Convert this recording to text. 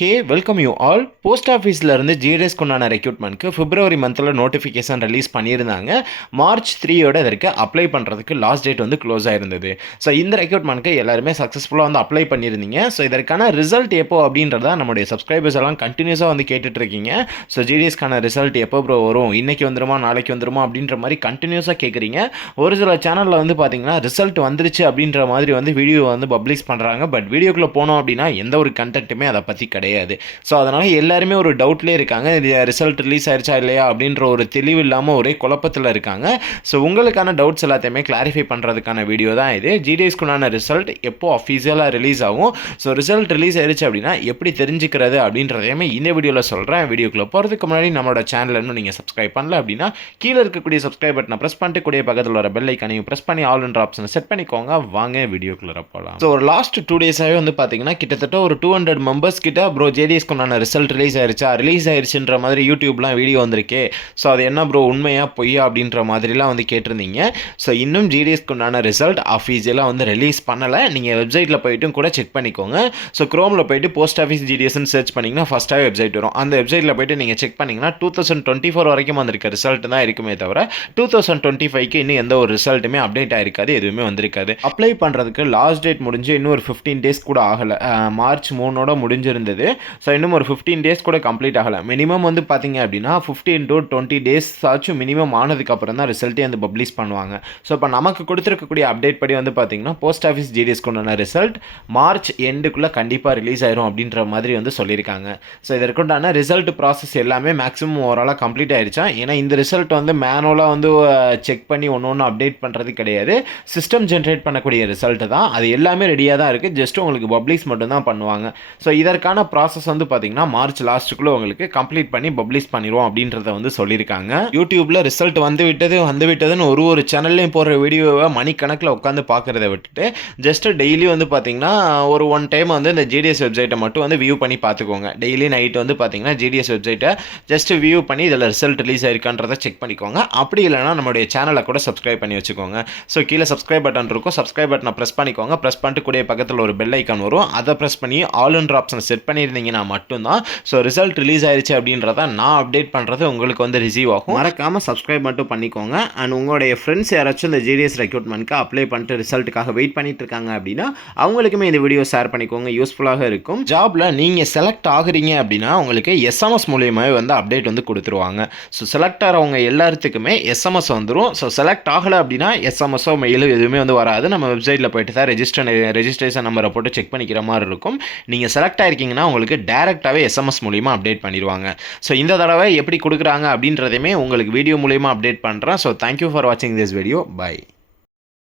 Hey welcome you all. Post ஆஃபீஸில் இருந்து ஜிடிஎஸ்க்கு உண்டான ரெக்ரூட்மெண்ட்க்கு பிப்ரவரி மந்தில் நோட்டிஃபிகேஷன் ரிலீஸ் பண்ணியிருந்தாங்க. மார்ச் 3யோட இதற்கு அப்ளை பண்ணுறதுக்கு லாஸ்ட் டேட் வந்து க்ளோஸ் ஆயிருந்தது. ஸோ இந்த ரெக்ரூட்மெண்ட்க்கு எல்லாருமே சக்ஸஸ்ஃபுல்லாக வந்து அப்ளை பண்ணியிருந்தீங்க. ஸோ இதற்கான ரிசல்ட் எப்போ அப்படின்றத நம்முடைய சப்ஸ்கிரைபர்ஸ் எல்லாம் கண்டினியூஸாக வந்து கேட்டுட்டு இருக்கீங்க. ஸோ ஜிடிஎஸ்க்கான ரிசல்ட் எப்போ ப்ரோ வரும், இன்னைக்கு வந்துருமா நாளைக்கு வந்துருமா அப்படின்ற மாதிரி கண்டினியூஸாக கேட்குறீங்க. ஒரு சில சேனலில் வந்து பார்த்தீங்கன்னா ரிசல்ட் வந்துருச்சு அப்படின்ற மாதிரி வந்து வீடியோ வந்து பப்ளிஷ் பண்ணுறாங்க. பட் வீடியோக்குள்ளே போனோம் அப்படின்னா எந்த ஒரு கண்டென்ட்டுமே அதை பற்றி கிடையாது. ஸோ அதனால் எல்லாருமே ஒரு டவுட்லேயே இருக்காங்க. ரிசல்ட் ரிலீஸ் ஆயிடுச்சா இல்லையா அப்படின்ற ஒரு தெளிவு இல்லாமல் ஒரே குழப்பத்தில் இருக்காங்க. ஸோ உங்களுக்கான டவுட்ஸ் எல்லாத்தையுமே கிளாரிஃபை பண்ணுறதுக்கான வீடியோ தான் இது. ஜிடிஎஸ்க்குண்டான ரிசல்ட் எப்போ அஃபீஷியலாக ரிலீஸ் ஆகும், ஸோ ரிசல்ட் ரிலீஸ் ஆயிடுச்சு அப்படின்னா எப்படி தெரிஞ்சுக்கிறது அப்படின்றதையுமே இந்த வீடியோவில் சொல்கிறேன். வீடியோக்குள்ளே போகிறதுக்கு முன்னாடி நம்மளோட சேனல் இன்னும் நீங்கள் சப்ஸ்கிரைப் பண்ணல அப்படின்னா கீழே இருக்கக்கூடிய சப்ஸ்கிரைப் பட்டனை ப்ரெஸ் பண்ணிட்டு கூடிய பக்கத்தில் வர பெல் ஐக்கானையும் ப்ரெஸ் பண்ணி ஆல் என்ற ஆப்ஷனை செட் பண்ணிக்கோங்க. வாங்க வீடியோக்குள்ளே போகலாம். ஸோ ஒரு லாஸ்ட் 2 டேஸாகவே வந்து பார்த்தீங்கன்னா கிட்டத்தட்ட ஒரு 200 மெம்பர்ஸ் கிட்ட ப்ரோ ஜேடிஎஸ்க்குண்டான ரிசல்ட் ரிலீஸ் ஆயிடுச்சுன்ற மாதிரி யூடியூப்லாம் வீடியோ வந்திருக்கு. ஸோ அது என்ன ப்ரோ உண்மையா பொய்யா அப்படின்ற மாதிரிலாம் வந்து கேட்டிருந்தீங்க. ஸோ இன்னும் ஜிடிஎஸ்க்குண்டான ரிசல்ட் அஃபீஷியலாக வந்து ரிலீஸ் பண்ணலை. நீங்கள் வெப்சைட்டில் போய்ட்டும் கூட செக் பண்ணிக்கோங்க. ஸோ க்ரோமில் போய்ட்டு போஸ்ட் ஆஃபீஸ் ஜிடிஎஸ்ன்னு சர்ச் பண்ணிங்கன்னா ஃபஸ்ட்டாகவே வெப்சைட் வரும். அந்த வெப்சைட்டில் போய்ட்டு நீங்கள் செக் பண்ணிங்கன்னா 2024 வரைக்கும் வந்திருக்க ரிசல்ட் தான் இருக்குமே தவிர 2025க்கு இன்னும் எந்த ஒரு ரிசல்ட்டுமே அப்டேட் ஆகிருக்காது, எதுவுமே வந்திருக்காது. அப்ளை பண்ணுறதுக்கு லாஸ்ட் டேட் முடிஞ்சு இன்னும் ஒரு 15 டேஸ் கூட ஆகலை. மார்ச் 3 முடிஞ்சிருந்தது. ஸோ இன்னும் ஒரு 15 டேஸ் கூட கம்ப்ளீட் ஆகலை. மினிமம் வந்து பார்த்தீங்க அப்படின்னா 15 to 20 டேஸ் ஆச்சும் மினிமம் ஆனதுக்கப்புறம் தான் ரிசல்ட்டே வந்து பப்ளிஷ் பண்ணுவாங்க. ஸோ இப்போ நமக்கு கொடுத்துருக்கக்கூடிய அப்டேட் படி வந்து பார்த்தீங்கன்னா போஸ்ட் ஆஃபீஸ் ஜிடிஎஸ்க்கு உண்டான ரிசல்ட் மார்ச் எண்டுக்குள்ளே கண்டிப்பாக ரிலீஸ் ஆயிரும் அப்படின்ற மாதிரி வந்து சொல்லியிருக்காங்க. ஸோ இதற்குண்டான ரிசல்ட் ப்ராசஸ் எல்லாமே மேக்ஸிமம் ஓவராலாக கம்ப்ளீட் ஆயிடுச்சா. ஏன்னா இந்த ரிசல்ட் வந்து மேனுவலாக வந்து செக் பண்ணி ஒன்று அப்டேட் பண்ணுறது கிடையாது, சிஸ்டம் ஜென்ரேட் பண்ணக்கூடிய ரிசல்ட் தான். அது எல்லாமே ரெடியாக தான் இருக்குது, ஜஸ்ட் உங்களுக்கு பப்ளிஷ் மட்டும் தான் பண்ணுவாங்க. ஸோ இதற்கான ப்ராசஸ் வந்து பார்த்தீங்கன்னா மார்ச் லாஸ்ட்டுக்குள்ளே உங்களுக்கு கம்ப்ளீட் பண்ணி பப்ளிஷ் பண்ணிடுவோம் அப்படின்றத வந்து சொல்லியிருக்காங்க. யூடியூப்பில் ரிசல்ட் வந்து விட்டதுன்னு ஒரு சேனல்லையும் போடுற வீடியோவை மணிக்கணக்கில் உட்காந்து பார்க்குறத விட்டுட்டு ஜஸ்ட் டெய்லி வந்து பார்த்தீங்கன்னா ஒரு ஒன் டைம் வந்து இந்த ஜிடிஎஸ் வெப்சைட்டை மட்டும் வந்து வியூ பண்ணி பார்த்துக்கோங்க. டெய்லி நைட் வந்து பார்த்தீங்கன்னா ஜிடிஎஸ் வெப்சைட்டை ஜஸ்ட் வியூ பண்ணி இதில் ரிசல்ட் ரிலீஸ் ஆயிருக்கான்றதை செக் பண்ணிக்கோங்க. அப்படி இல்லைனா நம்மளுடைய சேனலை கூட சப்ஸ்கிரைப் பண்ணி வச்சுக்கோங்க. ஸோ கீழே சப்ஸ்கிரைப் பட்டன் இருக்கும், சப்ஸ்கிரைப் பட்டனை ப்ரெஸ் பண்ணிக்கோங்க. ப்ரெஸ் பண்ணிட்டு கூடிய பக்கத்தில் ஒரு பெல் ஐக்கான் வரும், அதை ப்ரெஸ் பண்ணி ஆல் என்ற ஆப்ஷனை செட் பண்ணியிருந்தீங்கன்னா மட்டும்தான் ஸோ ரிசல்ட் ரிலீஸ் ஆயிடுச்சு அப்படின்றத நான் அப்டேட் பண்ணுறது உங்களுக்கு வந்து ரிசீவ் ஆகும். மறக்காமல் சப்ஸ்கிரைப் மட்டும் பண்ணிக்கோங்க. அண்ட் உங்களுடைய ஃப்ரெண்ட்ஸ் யாராச்சும் இந்த ஜிடிஎஸ் ரெக்ரூட்மெண்ட்க்கு அப்ளை பண்ணிட்டு ரிசல்ட்டுக்காக வெயிட் பண்ணிட்டு இருக்காங்க அப்படின்னா அவங்களுக்குமே இந்த வீடியோ ஷேர் பண்ணிக்கோங்க, யூஸ்ஃபுல்லாக இருக்கும். ஜாபில் நீங்கள் செலக்ட் ஆகுறீங்க அப்படின்னா உங்களுக்கு எஸ்எம்எஸ் மூலியமாகவே வந்து அப்டேட் வந்து கொடுத்துருவாங்க. ஸோ செலக்ட் ஆகிறவங்க எல்லாத்துக்குமே எஸ்எம்எஸ் வந்துடும். ஸோ செலக்ட் ஆகலை அப்படின்னா எஸ்எம்எஸோ மெயிலோ எதுவுமே வந்து வராது. நம்ம வெப்சைட்டில் போய்ட்டு தான் ரெஜிஸ்ட்ரேஷன் நம்பரை போட்டு செக் பண்ணிக்கிற மாதிரி இருக்கும். நீங்கள் செலக்ட் ஆகிருக்கீங்கன்னா உங்களுக்கு டேரெக்டாகவே எஸ்எம்எஸ் மூலிமா அப்டேட் பண்ணிடுவாங்க. ஸோ இந்த தடவை எப்படி கொடுக்குறாங்க அப்படின்றதையுமே உங்களுக்கு வீடியோ மூலிமா அப்டேட் பண்ணுறேன். ஸோ தேங்க்யூ ஃபார் வாட்சிங் திஸ் வீடியோ. பை.